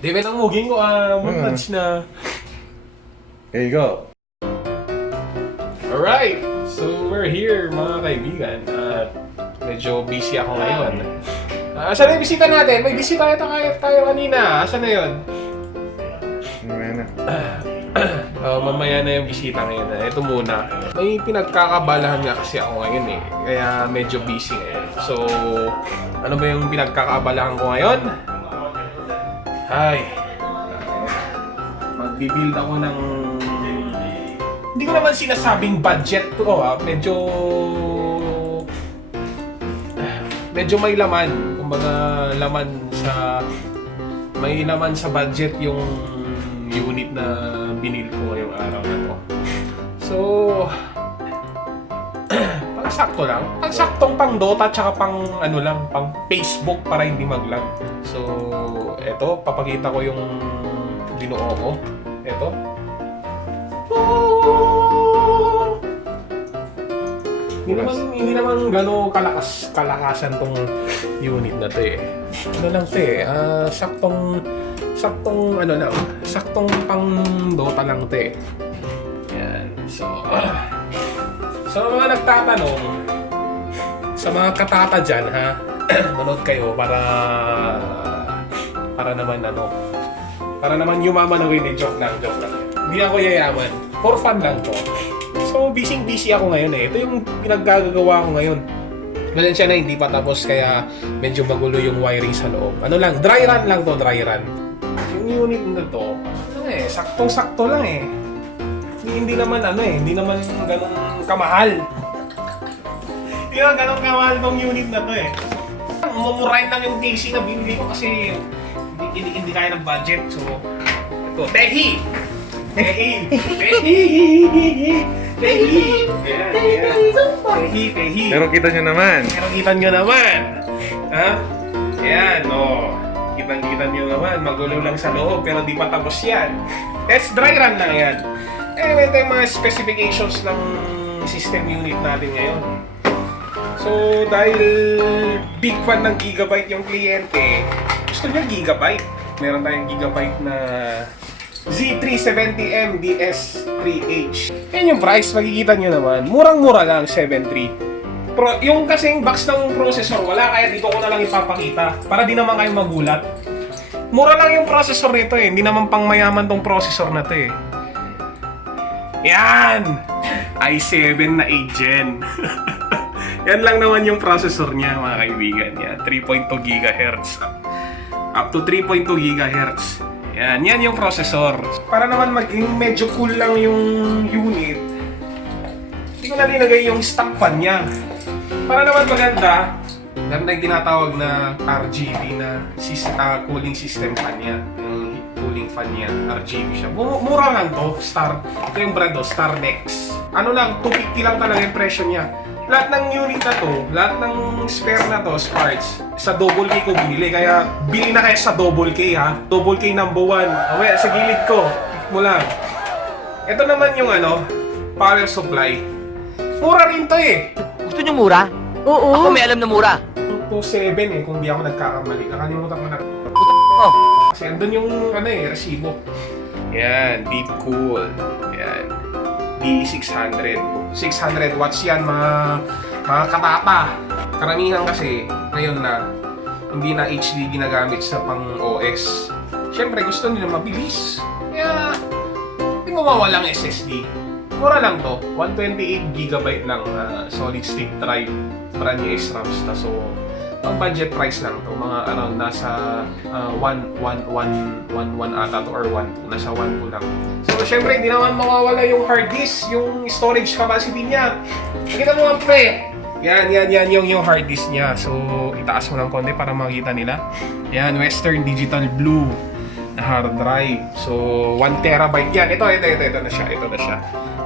David, ang muging ko, montage na. There you go. Alright, so we're here mga kaibigan. Medyo busy ako ngayon. Asan na yung bisita natin? May bisita tayo kanina. Asan na yun? Mamaya na. Mamaya na yung bisita ngayon. Ito muna. May pinagkakabalahan nga kasi ako ngayon eh. Kaya medyo busy ngayon. So, ano ba yung pinagkakabalahan ko ngayon? Ay, magbibuild ako ng... Hindi ko naman sinasabing budget to medyo may laman. Kumbaga may laman sa budget yung unit na binili ko ngayong araw na to. So, sakto lang. Ang saktong pang Dota tsaka pang pang Facebook para hindi mag-lag. So, eto, papakita ko yung binuo ko. Eto. Hindi naman gano'ng kalakasan tong unit na to eh. Ano lang to eh, saktong pang Dota lang to eh. Yan. So, sa mga nagtatanong, sa mga katata dyan, manood kayo para naman yumaman na win. Joke lang. Hindi ako yayaman. For fun lang to. So, busy ako ngayon eh. Ito yung pinaggagawa ko ngayon. Pasensya na, hindi pa tapos kaya medyo magulo yung wiring sa loob. Dry run lang to, dry run. Yung unit na to, saktong-sakto lang eh. Hindi naman ganun kamahal. Hindi naman ganun kamahal tong unit na to eh. Mumurahin lang yung PC na binili ko kasi hindi kaya ng budget. So, ito, Tehi! Pero kita nyo naman. Ha? Ayan, Kitang-kita nyo naman. Magulo lang sa loob pero di pa tapos yan. Let's dry run lang yan. Ito yung mga specifications ng system unit natin ngayon. So, dahil big fan ng Gigabyte yung kliyente, gusto niya Gigabyte. Meron tayong Gigabyte na Z370M DS3H. Yan yung price, makikita nyo naman. Murang-mura lang, 7.3. Yung kasing box ng processor, wala, kaya dito ko na lang ipapakita. Para di naman kayo magulat. Mura lang yung processor nito eh. Hindi naman pang mayaman tong processor na to eh. Yan! i7 na 8 Gen. Yan lang naman yung processor niya, mga kaibigan. Yan, 3.2 GHz. Up to 3.2 GHz. Yan yung processor. Para naman maging medyo cool lang yung unit, hindi ko na linagay yung stock fan niya. Para naman maganda, meron tayong tinatawag na RGB na cooling system fan niya. Yung cooling fan niya, RGB siya. Mura lang to, ito yung brand Starnex. Lang, 250 lang talaga yung presyo niya. Lahat ng unit na to, lahat ng spare na to, parts, sa double K ko binili. Kaya bili na kayo sa double K Double K number 1. Okay, sa gilid ko. Mo lang. Ito naman yung power supply. Mura rin to eh. Gusto nyo mura? Oo. Ako may alam na mura. 2.7 eh, kung di ako nagkakamali. Nakalimutan ko na. Oh. Kasi andun yung resibo. Yan, deep cool. Yan. D600. 600 watts yan, mga katata. Karamihan kasi, ngayon na, hindi na HD ginagamit sa pang-OS. Siyempre, gusto nila mabilis. Kaya, hindi mo mawalang SSD. Mura lang to. 128GB lang, solid state drive. Brand new SRAMs na. So, ang budget price lang to. Mga around nasa 1 ata to or 1.2. Nasa 1.2 lang. So, syempre, hindi naman mawawala yung hard disk, yung storage capacity niya. Nakita mo nga pre. Yan yung hard disk niya. So, itaas mo ng konti para makita nila. Yan, Western Digital Blue na hard drive. So, 1TB yan. Ito na siya.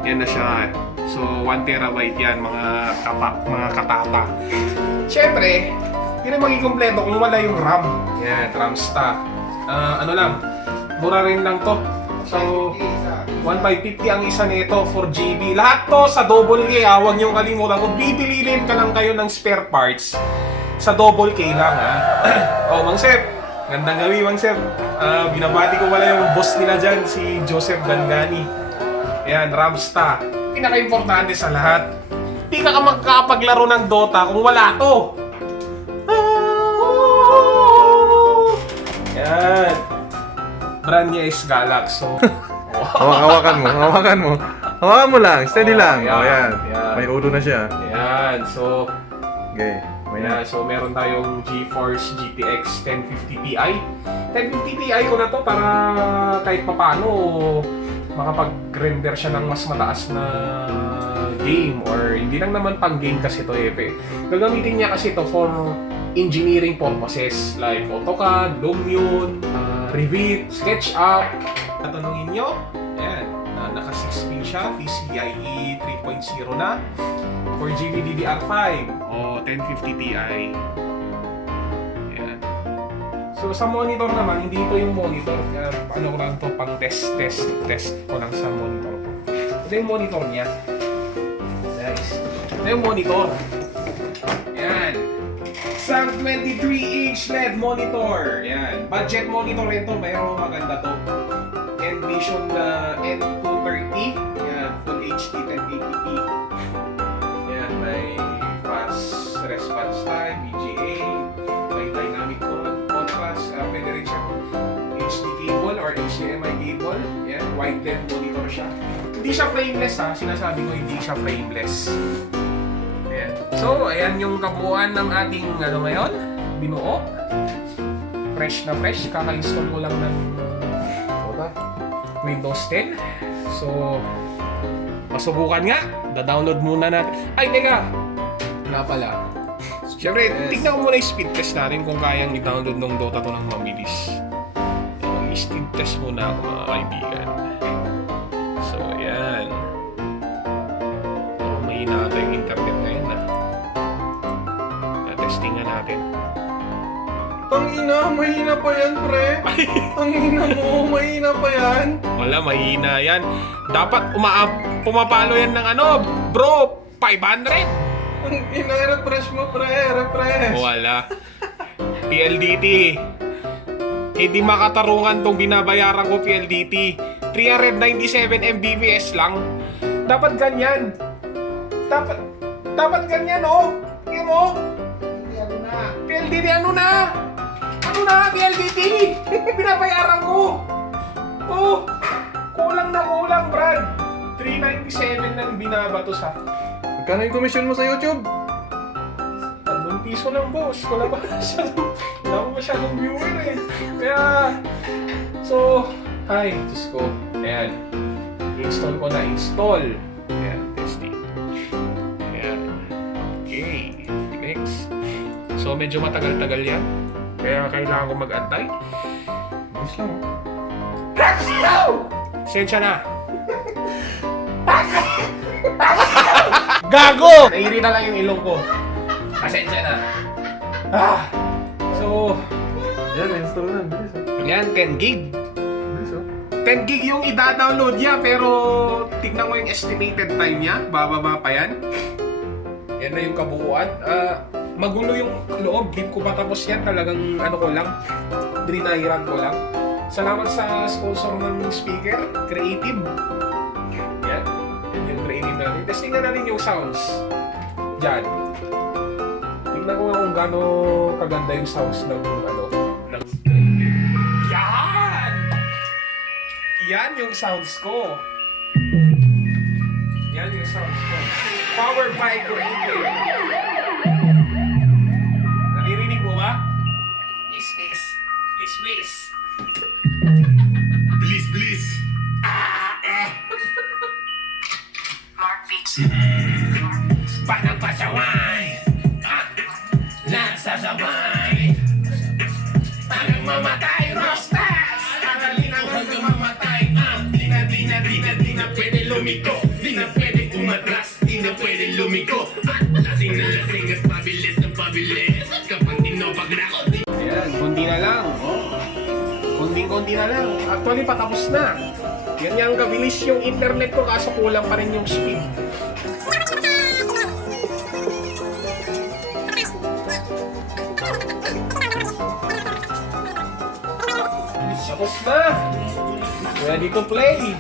Yan na siya. So, 1TB yan, mga katata. Syempre, hindi rin maging kompleto kung wala yung RAM. Yan, RAM stock. Mura rin lang to. So, 1,550 ang isa nito, 4GB. Lahat to sa double K, huwag niyong kalimutan. Kung bibililin ka lang kayo ng spare parts, sa double K lang, Mang Sep, Gandang gabi, Mang Sir. Binabati ko pala yung boss nila dyan, si Joseph Gangani. Ayan, Ramsta. Pinaka-importante sa lahat, di ka magkakapaglaro ng Dota kung wala to. Ayan. Brand niya is Galax. So, Hawakan mo, hawakan mo. Hawakan mo lang, steady lang. yan, Oh, yan. yan. May ulo na siya. ayan. So, Okay. ayan. So, meron tayong GeForce GTX 1050 Ti. 1050 Ti ko na to para kahit papano makapag-render siya ng mas mataas na game, or hindi lang naman pang game kasi to gagamitin niya kasi to for engineering purposes like AutoCAD, Lumion, Revit, SketchUp. Tatanungin nyo, ayan, naka 6 pin siya, PCIe 3.0 na, 4GB DDR5 o 1050 Ti. Ayan. So sa monitor naman, hindi ito yung monitor. Ano ko lang ito, pang test ko lang sa monitor ko. Ito yung monitor niya. Guys, ito yung monitor. Ayan. Sang 23-inch LED monitor. Ayan. Budget monitor ito, mayroong maganda to. Envision na N230. Ayan. Full HD 1080p. Ayan. May fast response time, VGA. May dynamic contrast. Pwede rin siya HD cable or HDMI cable. Ayan. Wide LED monitor siya. Hindi siya frameless ha. Sinasabi ko hindi siya frameless. Ayan. So, ayan yung kabuuan ng ating ngayon. Binuo. Fresh na fresh. Kaka-install ko lang ng Windows 10. So, masubukan nga. Da-download muna natin. Ay, teka! Wala pala. Siyempre, tignan ko muna yung speed test natin kung kayang i-download ng Dota to ng mabilis. Speed test muna ako mga kaibigan. So, ayan. Pero mahina ata yung internet ngayon testingan natin. Tangina, mahina pa yan, pre. Tangina mo, mahina pa yan. Wala, mahina yan. Dapat pumapalo yan ng bro, 500. Tangina, refresh mo, pre, refresh. Wala. PLDT. Hindi makatarungan tong binabayaran ko, PLDT. 397 Mbps lang. Dapat ganyan. Dapat ganyan, oh. Tingnan mo. PLDT, ano na? Ano na, PLDT? Binabayaran ko. Oh, kulang na kulang, Brad. 397 nang binabato sa. Magkano yung commission mo sa YouTube? 3 piso lang, boss. Wala pa masyadong viewer eh. Kaya, so, ay, Diyos ko. Ayan. I-install ko na. Install. Ayan, testing. Ayan. Okay. Next. So, medyo matagal-tagal yan. Kaya kailangan ko mag-antay. Bilis lang. Sensya na. Gago! Nairi na lang yung ilong ko. Pasensya na. So, Yan, install na. Bilis yan, 10 gig. Bilis 10 gig yung ida-download niya, pero tignan ko yung estimated time niya. Bababa pa yan. Yan na yung kabuuan. Magulo yung loob. Di ko patapos yan. Talagang ko lang. Drinahiran ko lang. Salamat sa sponsor ng speaker, Creative. Yan. Yan yung Creative natin. Testing na natin yung sounds. Diyan. Tingnan ko nga kung gaano kaganda yung sounds ng ng Creative. Yan! Yan yung sounds ko. Yan yung sounds ko. Powered by Creative. Naririnig mo ba? Please, please. Please, please. Bliss, bliss. Mark Beats. Panang pasaway. Nagsasabay. Panang mamatay, Rostas. Kakalinang hanggang mamatay. Di na pwede lumiko. Di na pwede umatras. Di na pwede lumiko. Lasing na lasing at pabilis na pabilis. Kapag tinopag na ako. Ayan, kundi na lang. Kunding-kundi na lang. Actually, patapos na. Yan yung kabilis yung internet ko, kaso kulang pa rin yung speed. Tapos na! Ready to play!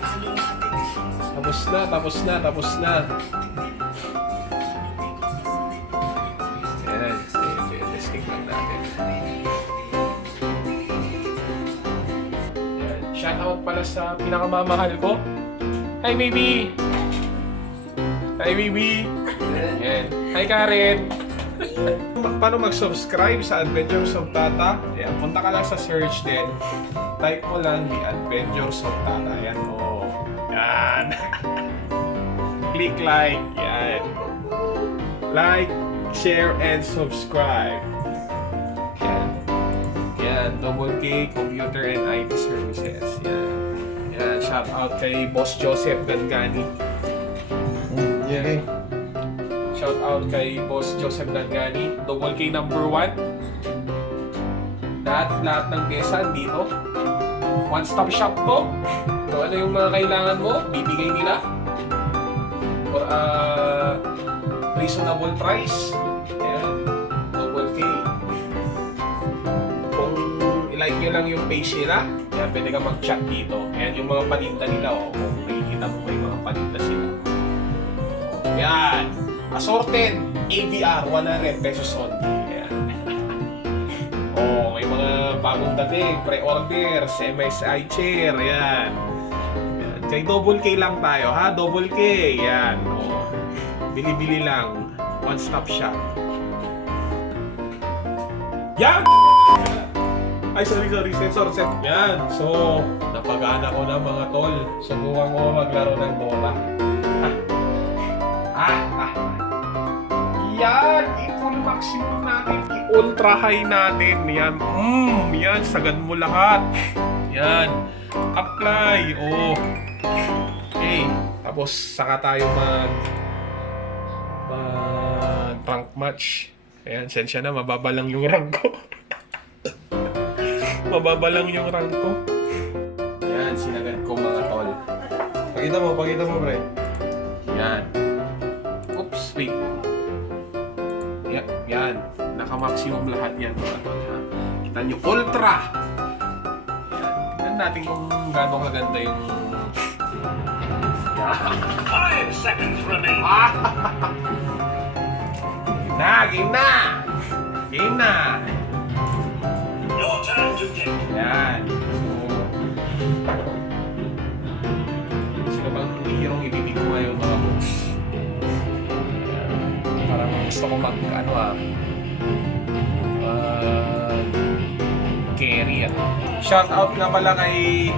Tapos na. Ayan, testing lang natin. Ayan, shoutout pala sa pinakamamahal ko. Hi, baby! Ayan. Hi, Karen! Paano mag-subscribe sa Adventures of Tata? Ayan, punta ka lang sa search din. Type mo lang The Adventures of Tata. Ayan, Yan. Click like. Yan. Like, share, and subscribe. Yan. Yan. Double K Computer and IT Services. Yan. Yan. Shout out kay Boss Joseph Gangani. Yeah. Shout out kay Boss Joseph Gangani. Double K number 1. Lahat ng Quezon dito. One-stop shop to. Kung ano yung mga kailangan mo, bibigay nila. For reasonable price. Ayan. Double K. Kung i-like nyo lang yung page nila, yan, pwede ka mag-chat dito. Ayan yung mga paninda nila. Kung nakikita mo may mga paninda sila. Yan. Assorted. ABR. 100 pesos only. Ayan. May mga bagong dating. Pre-order. MSI chair. Ayan. Ayan. Kay Double K lang tayo, ha? Double K. Ayan. Bili-bili lang. One-stop shop. Yan! Ay, sorry. Sensor set. Yan. So, napagana ko na mga tol. Subukan ko maglaro ng Dota. Yan! I-full maximum natin. I-ultra high natin. Yan. Yan. Sagad mo lahat. Yan. Apply. Okay. Tapos, saka tayo rank match. Ayan, sensya na, mababa lang yung rank ko. Yan, sinagad ko mga tol. Pakita mo, pre. Yan. Oops, wait. Yan. Naka-maximum lahat yan mga tol. Ha? Kita nyo, ultra! Yan. Tignan natin kung gano'ng kaganda yung... 5 seconds remaining. Game na! Your turn to pick. Yan. Sino bang hirong ibibig ko ngayon mga boss? Parang gusto ko carry. Shout out nga pala kay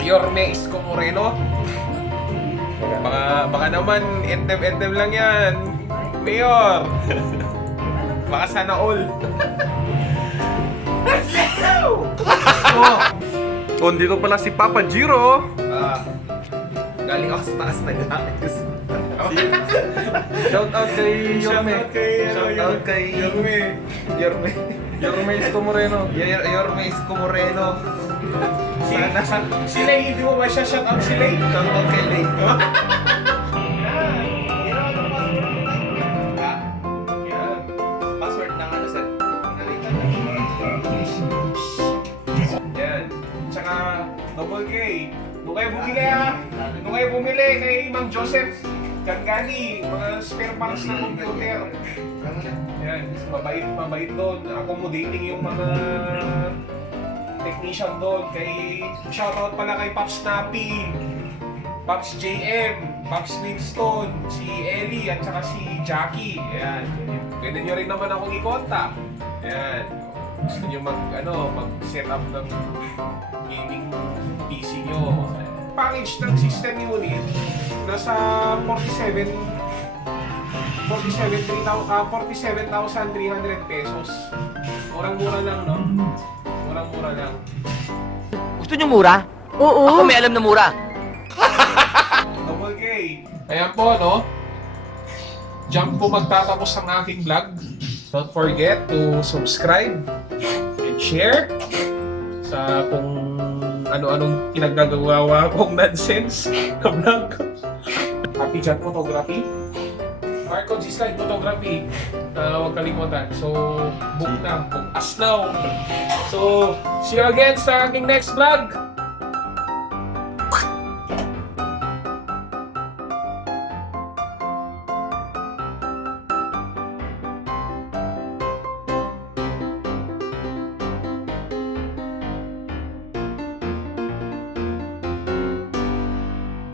Yorme Isko Moreno. Baka naman endem lang yan. Mayor. Baka sana all. Dito pala si Papa Jiro. Galing ako sa taas nag-ayos. Shout out kay Yorme. Shout out kay Yorme. Yorme Isko Moreno. Yorme Isko Moreno. Si Lay, hindi mo ba siya shout out si Lay? Shout out kay Lay. Password ng ano, sir? Yan. Tsaka, Double K. Nung kayo bumili kay Mang Joseph Gangani, mga spare parts ng computer. Yan. Mabait doon. Accommodating yung mga technician doon. Shoutout pala kay Pops Nappy, Pops JM, Pops Winston, si Ellie at saka si Jackie. Ayan. Pwede nyo rin naman akong i-contact. Ayan. Gusto nyo mag-set up ng gaming PC nyo. Package ng system unit nasa 47,300 pesos. Murang-mura lang, no? Murang-mura lang. Gusto nyo mura? Oo. Ako may alam na mura. Double K. Ayan po, no? Diyan po magtatapos ang aking vlog. Don't forget to subscribe and share sa kung ano-anong pinaggagawa kong nonsense na vlog. Happy Jan Photography. Marco G Slide Photography. Huwag kalimutan. So, book na. Book as now. So, see you again sa aking next vlog.